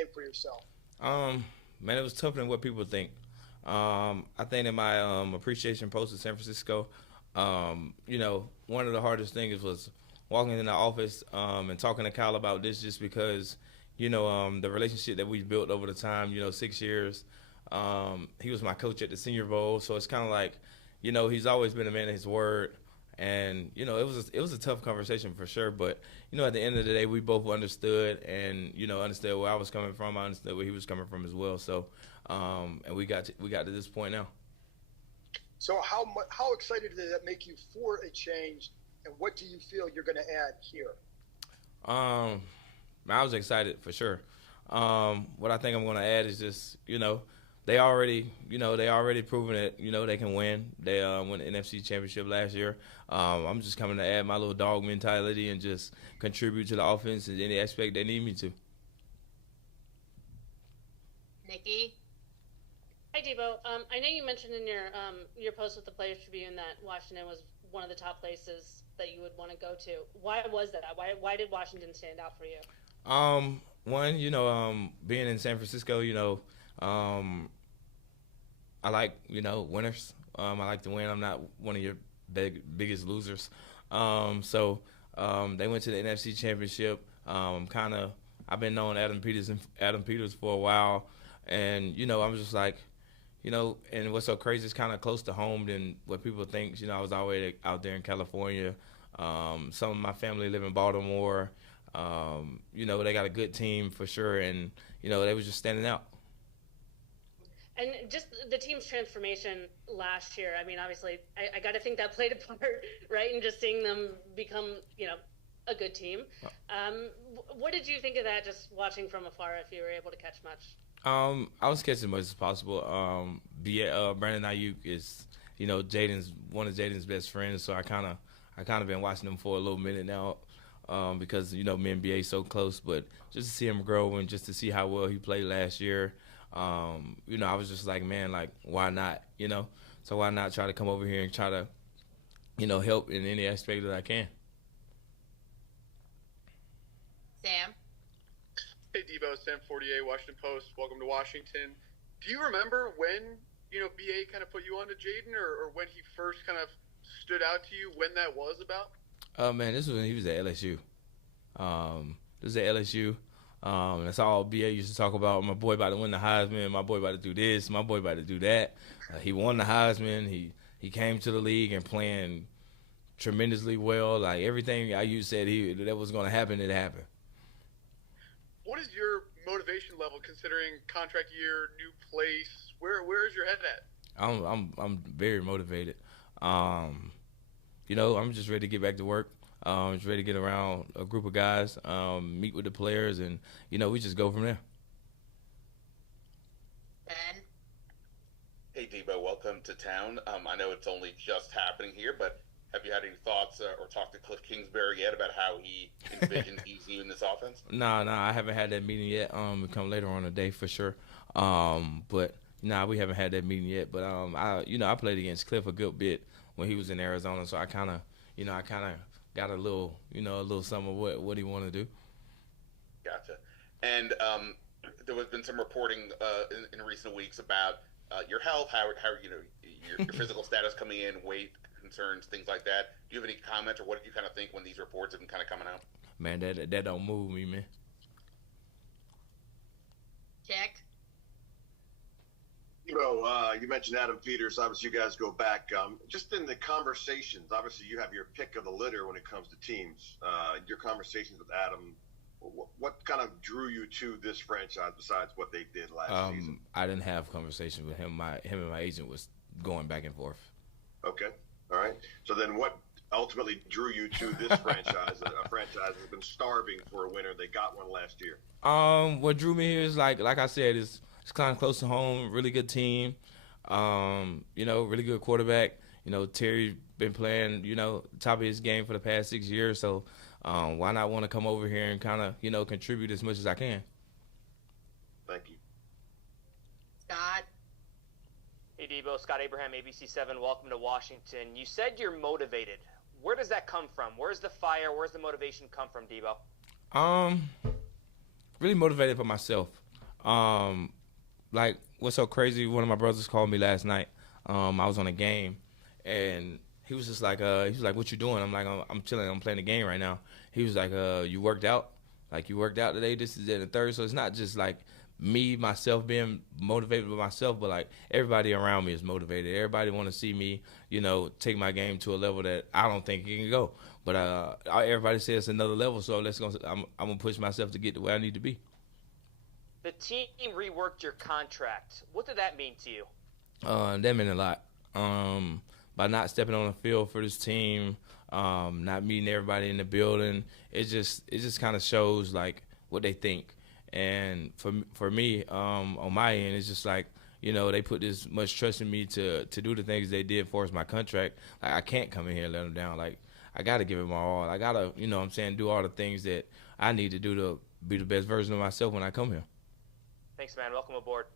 name for yourself? Man, it was tougher than what people think. I think in my appreciation post in San Francisco, one of the hardest things was walking in the office and talking to Kyle about this, just because the relationship that we built over the time, 6 years. He was my coach at the Senior Bowl, so it's kind of like, he's always been a man of his word. And it was a tough conversation for sure, but at the end of the day, we both understood, and understood where I was coming from. I understood where he was coming from as well. So, and we got to this point now. So how excited did that make you for a change, and what do you feel you're going to add here? Um, I was excited for sure. What I think I'm going to add is just they already proven that they can win. They won the NFC Championship last year. I'm just coming to add my little dog mentality and just contribute to the offense in any aspect they need me to. Nikki? Hi, Deebo. I know you mentioned in your post with the Players Tribune that Washington was one of the top places that you would want to go to. Why was that? Why did Washington stand out for you? One, being in San Francisco, I like, winners. I like to win. I'm not one of your biggest losers. They went to the NFC Championship. I've been knowing Adam Peters for a while, and I'm just like, and what's so crazy is kind of close to home than what people think. I was always out there in California. Some of my family live in Baltimore. They got a good team for sure, and they was just standing out. And just the team's transformation last year. I mean, obviously, I got to think that played a part, right? And just seeing them become, a good team. What did you think of that? Just watching from afar, if you were able to catch much. I was catching as much as possible. Brandon Ayuk is, Jaden's one of Jaden's best friends, so I kind of been watching him for a little minute now, because me and BA so close. But just to see him grow and just to see how well he played last year, I was just like, man, like, why not? So why not try to come over here and try to, help in any aspect that I can. Sam? Hey, Deebo, Sam 48, Washington Post. Welcome to Washington. Do you remember when, BA kind of put you on to Jaden, or when he first kind of stood out to you, when that was about? Man, this was when he was at LSU. This was at LSU. That's all BA used to talk about. My boy about to win the Heisman. My boy about to do this. My boy about to do that. He won the Heisman. He came to the league and playing tremendously well. Like, everything IU said that was going to happen, it happened. What is your motivation level considering contract year, new place? Where is your head at? I'm very motivated. I'm just ready to get back to work. Just ready to get around a group of guys, meet with the players, and we just go from there. Ben? Hey, Deebo, welcome to town. I know it's only just happening here, but have you had any thoughts or talked to Cliff Kingsbury yet about how he envisions you in this offense? No, I haven't had that meeting yet. It'll come later on today for sure. But we haven't had that meeting yet. But I played against Cliff a good bit when he was in Arizona, so I kind of got a little something of what he want to do. Gotcha. And there has been some reporting in recent weeks about your health, how your physical status coming in, weight concerns, things like that. Do you have any comments, or what did you kind of think when these reports have been kind of coming out? Man, that don't move me, man. Check. You mentioned Adam Peters. Obviously, you guys go back. Just in the conversations, obviously, you have your pick of the litter when it comes to teams. Your conversations with Adam, what kind of drew you to this franchise besides what they did last season? I didn't have conversations with him. Him and my agent was going back and forth. Okay. All right. So then what ultimately drew you to this franchise, a franchise that's been starving for a winner? They got one last year. What drew me here is, like I said, it's kind of close to home, really good team, really good quarterback. Terry been playing, top of his game for the past 6 years, so why not want to come over here and kind of, contribute as much as I can. Thank you. Scott? Hey, Deebo, Scott Abraham, ABC7. Welcome to Washington. You said you're motivated. Where does that come from? Where's the fire? Where's the motivation come from, Deebo? Really motivated for myself. Like, what's so crazy? One of my brothers called me last night. I was on a game, and he was just like, "What you doing?" I'm like, "I'm chilling. I'm playing the game right now." He was like, "You worked out? Like, you worked out today? This is the third." So it's not just like me, myself being motivated by myself, but like everybody around me is motivated. Everybody want to see me, take my game to a level that I don't think it can go. But everybody says it's another level, so I'm gonna push myself to get to where I need to be. The team reworked your contract. What did that mean to you? That meant a lot. By not stepping on the field for this team, not meeting everybody in the building, it just kind of shows like what they think. And for me, on my end, it's just like, they put this much trust in me to do the things they did for us, my contract. Like, I can't come in here and let them down. Like, I got to give it my all. I got to, do all the things that I need to do to be the best version of myself when I come here. Thanks, man. Welcome aboard.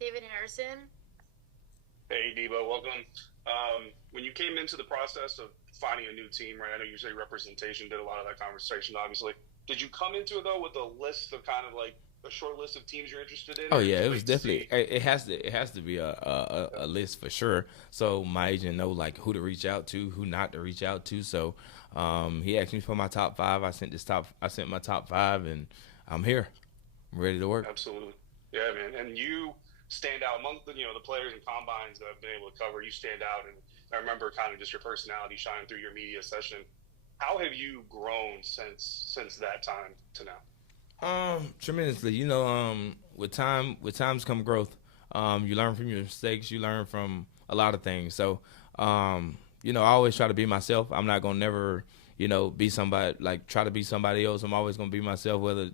David Harrison. Hey, Deebo, welcome. When you came into the process of finding a new team, right, I know you say representation did a lot of that conversation, obviously. Did you come into it, though, with a list of kind of like a short list of teams you're interested in? Oh, yeah, it was definitely – it has to be a list for sure. So my agent know, like, who to reach out to, who not to reach out to. So he asked me for my top 5. I sent my top 5, and I'm here. I'm ready to work. Absolutely. Yeah, man. And you stand out among the players and combines that I've been able to cover. You stand out, and I remember kind of just your personality shining through your media session. How have you grown since that time to now? Tremendously. With times come growth. You learn from your mistakes. You learn from a lot of things. So, I always try to be myself. I'm not gonna never, be somebody, like, try to be somebody else. I'm always gonna be myself, whether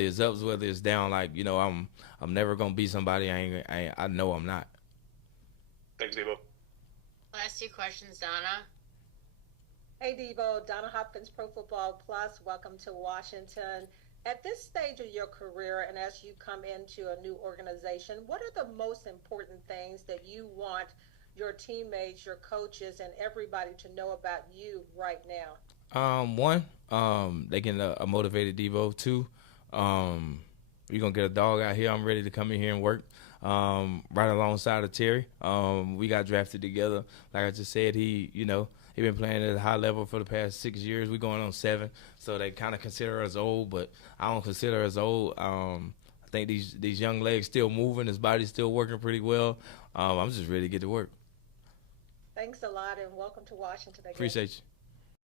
it's ups, whether it's down. Like, I'm never gonna be somebody I know I'm not. Thanks, Deebo. Last 2 questions, Donna. Hey, Deebo, Donna Hopkins, Pro Football Plus. Welcome to Washington. At this stage of your career, and as you come into a new organization, what are the most important things that you want your teammates, your coaches, and everybody to know about you right now? One, they get a motivated Deebo. 2, you're going to get a dog out here. I'm ready to come in here and work right alongside of Terry. We got drafted together. Like I just said, he been playing at a high level for the past 6 years. We're going on 7, so they kind of consider us old, but I don't consider us old. I think these young legs still moving. His body's still working pretty well. I'm just ready to get to work. Thanks a lot, and welcome to Washington again. Appreciate you.